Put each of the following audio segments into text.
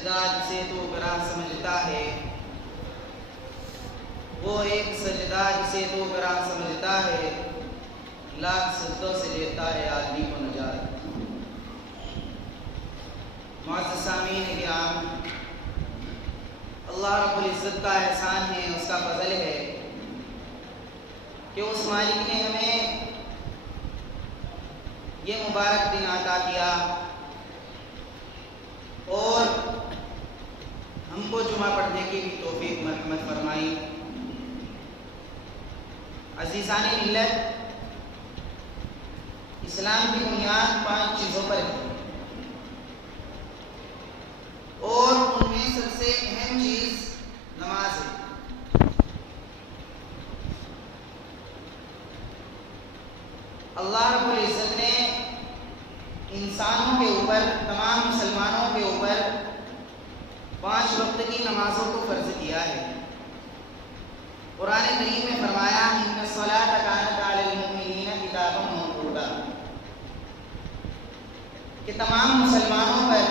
सजदा जिसे तू गुनाह समझता है, वो एक सजदा जिसे तू गुनाह समझता है, लाख सजदों से लेता है आदमी को नजात। मुअज़्ज़ज़ सामीन किराम, अल्लाह रब्बुल इज़्ज़त का एहसान है, उसका फज़ल है कि उस मालिक ने हमें ये मुबारक दिन अता किया और हमको जुमा पढ़ने की भी तौफीक मरहमत फरमाई। अज़ीज़ाने मिल्लत, इस्लाम की बुनियाद 5 चीज़ों पर है और उनमें सबसे अहम चीज़ नमाज है। अल्लाह रब्बुल इज़्ज़त ने इंसानों के ऊपर, तमाम मुसलमानों के ऊपर 5 वक्त की नमाजों को फ़र्ज किया है। कुरान करीम में फरमाया, इन्ना सलात कानत अलल मुमिनीना किताबन मौक़ूता, कि तमाम मुसलमानों पर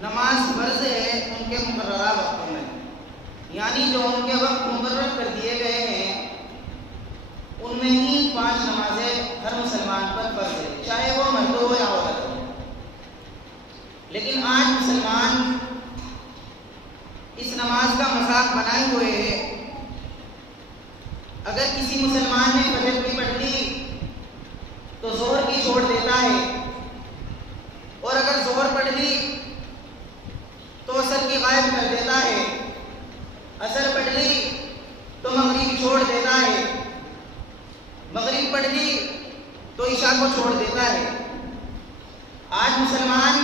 नमाज फ़र्ज है उनके मुकर्ररा वक्तों में, यानी जो उनके वक्त मुकर्रर कर दिए गए हैं उनमें ही 5 नमाजें हर मुसलमान पर फ़र्ज है, चाहे वो मर्द हो या औरत हो। लेकिन आज मुसलमान इस नमाज का मजाक बनाए हुए है। अगर किसी मुसलमान ने फजर की पढ़ ली तो जोहर की छोड़ देता है, और अगर जोहर पढ़ ली तो असर की गायब कर देता है, असर पढ़ ली तो मगरिब छोड़ देता है, मगरिब पढ़ ली तो ईशा को छोड़ देता है। आज मुसलमान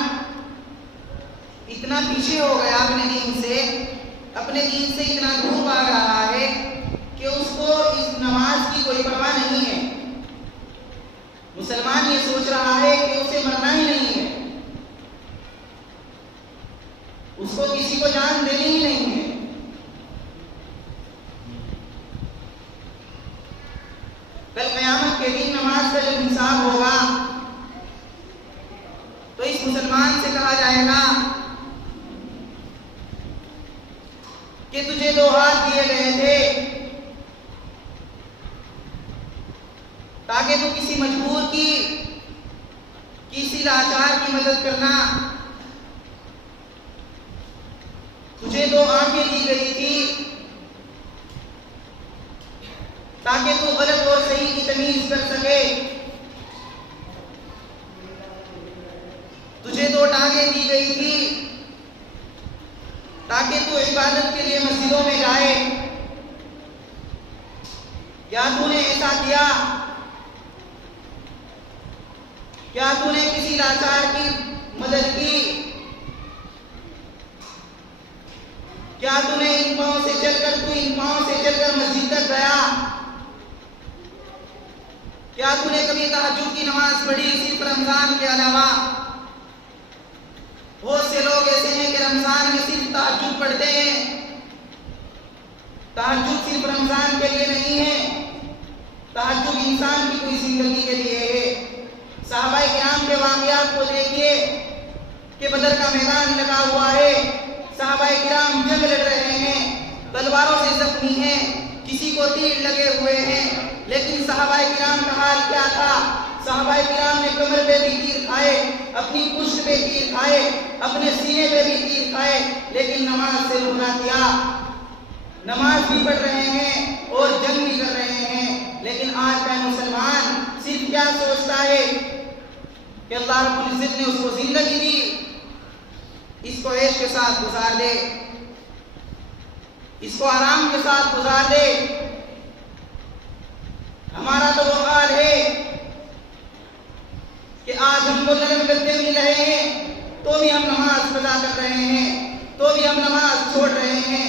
इतना पीछे हो गया अपने दीन से इतना दूर भाग रहा है कि उसको इस नमाज की कोई परवाह नहीं है। मुसलमान ये सोच रहा है कि उसे मरना ही नहीं है, उसको किसी को जान देनी ही नहीं है। कल क़यामत के दिन नमाज का जब हिसाब होगा तो इस मुसलमान से कहा जाएगा कि तुझे 2 हाथ दिए गए थे ताकि तू किसी मजबूर की, किसी लाचार की मदद करना, तुझे 2 आंखें दी गई थी ताकि तू गलत और सही की तमीज कर सके, तुझे 2 टांगें दी गई थी ताकि तू इबादत के लिए मस्जिदों में जाए। क्या तूने ऐसा किया? क्या तूने किसी लाचार की मदद की? क्या तूने इन पांव से चलकर मस्जिद तक गया? क्या तूने कभी तहज्जुद की नमाज पढ़ी सिर्फ रमजान के अलावा? बहुत से लोग ऐसे हैं कि रमजान में सिर्फ तहज्जुद पढ़ते हैं। तहज्जुद सिर्फ रमजान के लिए नहीं है, तहज्जुद इंसान की पूरी जिंदगी के लिए है। सहाबाए किराम के वाक़यात को देखिए कि बदर का मैदान लगा हुआ है, सहाबाए किराम जंग लड़ रहे हैं, तलवारों से जख्मी हैं, किसी को तीर लगे हुए हैं, लेकिन सहाबाए किराम का हाल क्या था? सहाबाए किराम ने कमर पे भी तीर खाए, अपनी पुष्ट पे तीर खाए, अपने सीने पे भी तीर खाए, लेकिन नमाज से रुख ना किया। नमाज भी पढ़ रहे हैं और जंग भी कर रहे हैं। लेकिन आज का मुसलमान सिर्फ क्या सोचता है कि अल्लाह रब्बुल इज़्ज़त ने उसको जिंदगी दी, इसको ऐश के साथ गुजार दे, इसको आराम के साथ गुजार दे। हमारा तो वो हाल है कि आज हमको नरम गद्दे मिल रहे हैं तो भी हम नमाज कज़ा कर रहे हैं, तो भी हम नमाज छोड़ रहे हैं।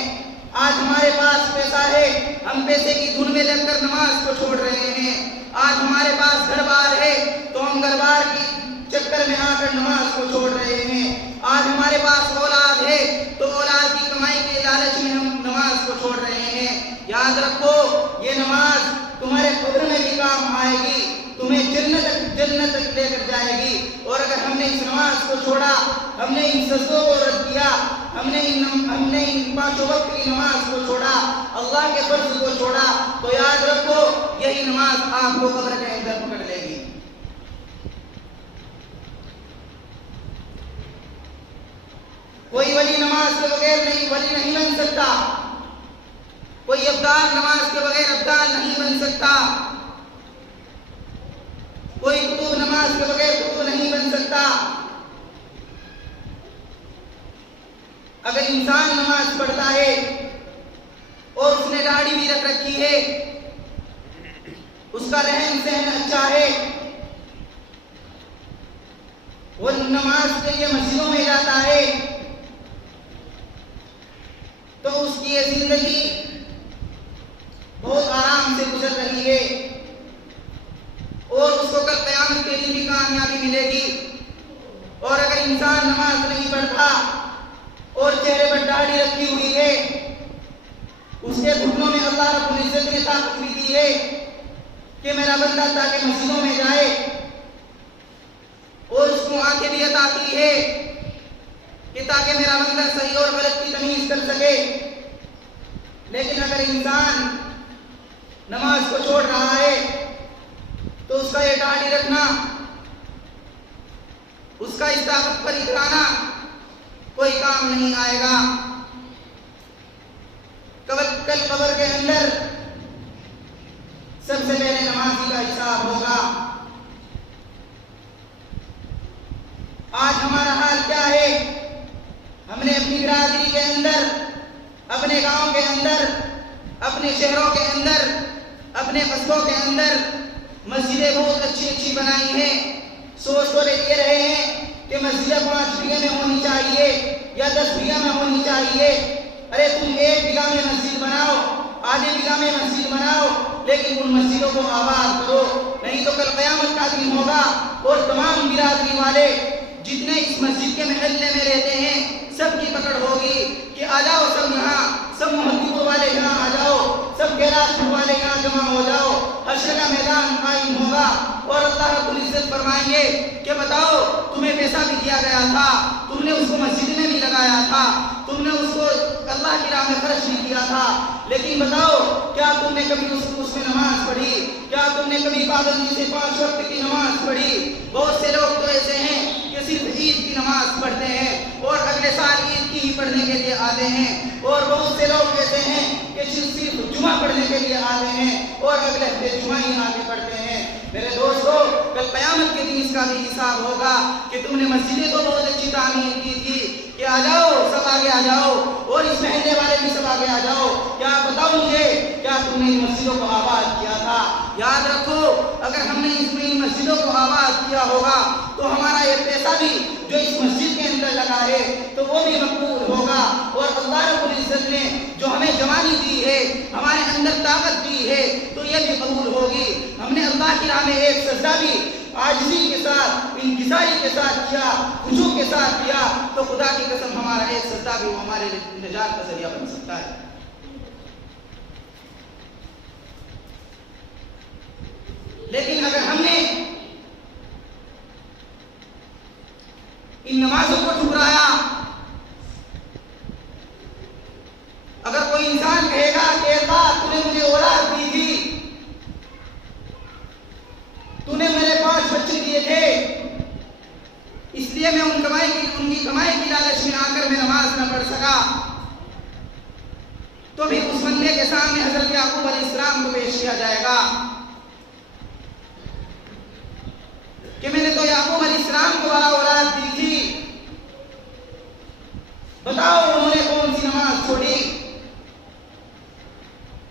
आज हमारे पास पैसा है, हम पैसे की धुन में लगकर नमाज को छोड़ रहे हैं। आज हमारे पास घर बार है तो हम घर बार की चक्कर में आकर नमाज को छोड़ रहे हैं। आज हमारे पास औलाद है तो औलाद की कमाई के लालच में हम नमाज को छोड़ रहे हैं। याद रखो, ये नमाज तुम्हारे कब्र में भी काम आएगी, तुम्हें जन्नत तक लेकर जाएगी। और अगर हम हमने इस नमाज को छोड़ा, हमने इन सजदों को रद्द किया, हमने इन 5 वक्त की नमाज को छोड़ा, अल्लाह के फर्ज को छोड़ा, तो याद रखो यही नमाज आपको कब्र के अंदर पकड़ लेगी। कोई वली नमाज के बगैर वली नहीं बन सकता, कोई अब्दाल नमाज के बगैर अब्दाल नहीं बन सकता, कोई कुतुब नमाज के बगैर कुतुब नहीं बन सकता। अगर इंसान नमाज पढ़ता है और उसने दाढ़ी भी रख रखी है, उसका रहन सहन अच्छा है, वो नमाज के लिए मस्जिदों में जाता है, तो उसकी ये जिंदगी बहुत आराम से गुजर रही है और उसको कल क़यामत के दिन भी कामयाबी मिलेगी। और अगर इंसान नमाज नहीं पढ़ता और चेहरे पर दाढ़ी रखी हुई है, उसके घुटनों में अल्लाह रब्बुल इज्जत ने ताकत भी दी है कि मेरा बंदा ताकि मस्जिदों में जाए, और उसको आंखें भी अता की है कि ताकि मेरा बंदा सही और गलत की तमीज कर सके। लेकिन अगर इंसान नमाज को छोड़ रहा है तो उसका ये दाढ़ी रखना, उसका इस ताकत पर इकराना कोई काम नहीं आएगा। कल कब्र के अंदर सबसे पहले नमाजी का हिसाब होगा। आज हमारा हाल क्या है? हमने अपनी बिरादरी के अंदर, अपने गांव के अंदर, अपने शहरों के अंदर, अपने कस्बों के अंदर मस्जिदें बहुत अच्छी अच्छी बनाई हैं। सोच तो ये रहे हैं कि मस्जिदें 5 बीघे में होनी चाहिए या 10 बीघा में होनी चाहिए। अरे तुम 1 बीघा में मस्जिद बनाओ, आधे बीघा में मस्जिद बनाओ, लेकिन उन मस्जिदों को आबाद करो, नहीं तो कल क़यामत का दिन होगा और तमाम बिरादरी वाले जितने इस मस्जिद के महल्ले में रहते हैं सबकी पकड़ होगी कि आ जाओ सब यहाँ, सब मोहब्बतपुर वाले यहाँ आ जाओ, सब कैलाशपुर वाले यहाँ जमा हो जाओ, हश्र का मैदान कायम होगा और अल्लाह रब्बुल इज्जत फरमाएंगे कि बताओ तुम्हें पैसा भी दिया गया था, तुमने उसको मस्जिद में भी लगाया था, तुमने उसको अल्लाह की राह में खर्च भी किया था, लेकिन बताओ क्या तुमने कभी उसमें नमाज पढ़ी? क्या तुमने कभी पाबंदी से 5 वक्त की नमाज पढ़ी? बहुत से लोग तो ऐसे हैं कि सिर्फ ईद की नमाज पढ़ते हैं और अगले साल ईद की ही पढ़ने के लिए आते हैं, और बहुत से लोग ऐसे हैं कि सिर्फ जुमा पढ़ने के लिए आते हैं और अगले हफ्ते जुमा ही आके पढ़ते हैं। मेरे दोस्तों, कल क़यामत के दिन इसका भी हिसाब होगा कि तुमने मस्जिदें तो बहुत अच्छी तामीर की थी कि आ जाओ सब आगे आ जाओ, और इस महल्ले वाले भी सब आगे आ जाओ, क्या बताओ मुझे क्या तुमने इन मस्जिदों को आबाद किया था? याद रखो, अगर हमने इन मस्जिदों को आबाद किया होगा तो हमारा ये पैसा भी जो इस मस्जिद के अंदर लगा है तो वो भी मकबूल होगा, और अल्लाह रब्बुल इज्जत ने जो हमें जवानी दी है, हमारे अंदर ताकत दी है, तो ये भी कबूल होगी। हमने अल्लाह की राह में एक सजदा भी आजिज़ी के साथ, इंकिसारी के साथ किया, खुशू के साथ किया, तो खुदा की कसम हमारा एक सजदा भी हमारे निजात का जरिया बन सकता है। लेकिन अगर हमने इन नमाजों को ठुकराया, अगर कोई इंसान कहेगा कि अल्लाह तूने मुझे औलाद दी थी, तूने मेरे 5 बच्चे दिए थे, इसलिए मैं उनकी कमाई की लालच में आकर मैं नमाज न पढ़ सका, तो भी उस बंदे के सामने हजरत याकूब अलैहिस्सलाम को पेश किया जाएगा कि मैंने तो याकूब अलैहिस्सलाम को बड़ा औलाद दी थी, बताओ उन्होंने कौन सी नमाज छोड़ी,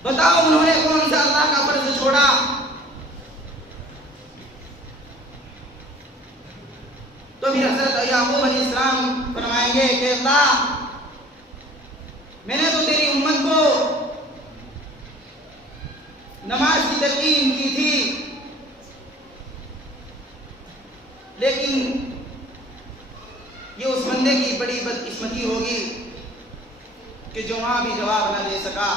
बताओ उन्होंने कौन सा अल्लाह का फर्ज छोड़ा। तो फिर हजरत याकूब अलैहिस्सलाम फरमाएंगे कि अल्लाह मैंने तो तेरी उम्मत को नमाज की तलकीन की थी, लेकिन ये उस बंदे की बड़ी बदकिस्मती होगी कि जो वहां भी जवाब न दे सका।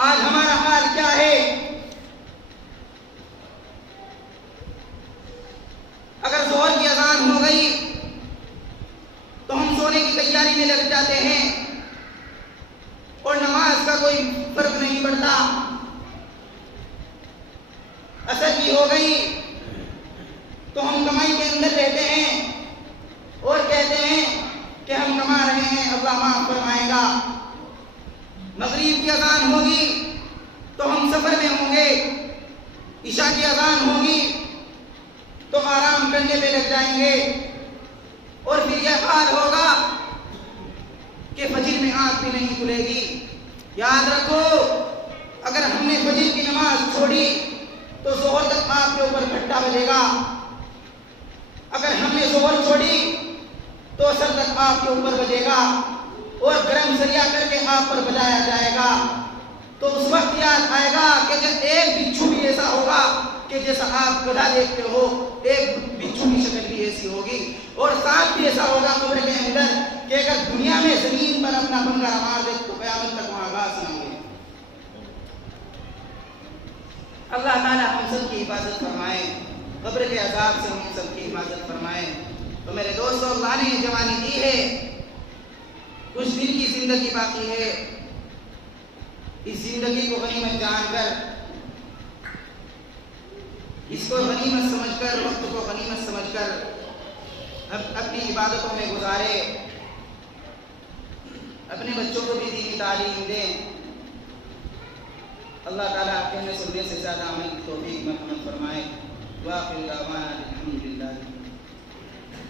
आज हमारा हाल क्या है? हो गई तो हम कमाई के अंदर रहते हैं और कहते हैं कि हम कमा रहे हैं, अल्लाह माफ फरमाएगा। मगरिब की अजान होगी तो हम सफर में होंगे, ईशा की अजान होगी तो आराम करने पे लग जाएंगे और फिर यह हाल होगा कि फजर में आंख भी नहीं खुलेगी। याद रखो, अगर हमने फजर की नमाज छोड़ी तो जोहर तक आपके ऊपर घट्टा बजेगा, अगर हमने जोहर छोड़ी तो असर तक आपके ऊपर बजेगा और गरम सरिया करके आप पर बजाया जाएगा। तो उस वक्त याद आएगा कि जब एक बिच्छू भी ऐसा होगा कि जैसा आप गधा देखते हो, एक बिच्छू की शक्ल भी ऐसी होगी और सांप भी ऐसा होगा कब्र के अंदर कि अगर दुनिया में जमीन पर अपना पंगा मार दे तो कयामत तक वहां घास ना होगी। अल्लाह ताला हम सब की हिफाजत फरमाए, कब्र के अजाब से हम सब की हिफाजत फरमाए। तो मेरे दोस्तों, अल्लाह ने जवानी दी है, कुछ दिन की जिंदगी बाकी है। इस जिंदगी को गनीमत जानकर, इसको गनीमत समझकर, वक्त को गनीमत समझकर अपनी इबादतों में गुजारे, अपने बच्चों को भी दीनी तालीम दें। अल्लाह ताला कहने सुनने से ज़्यादा अमल की तौफीक मरहमत फरमाए। वाक़िअ दावाना अल्हम्दुलिल्लाह।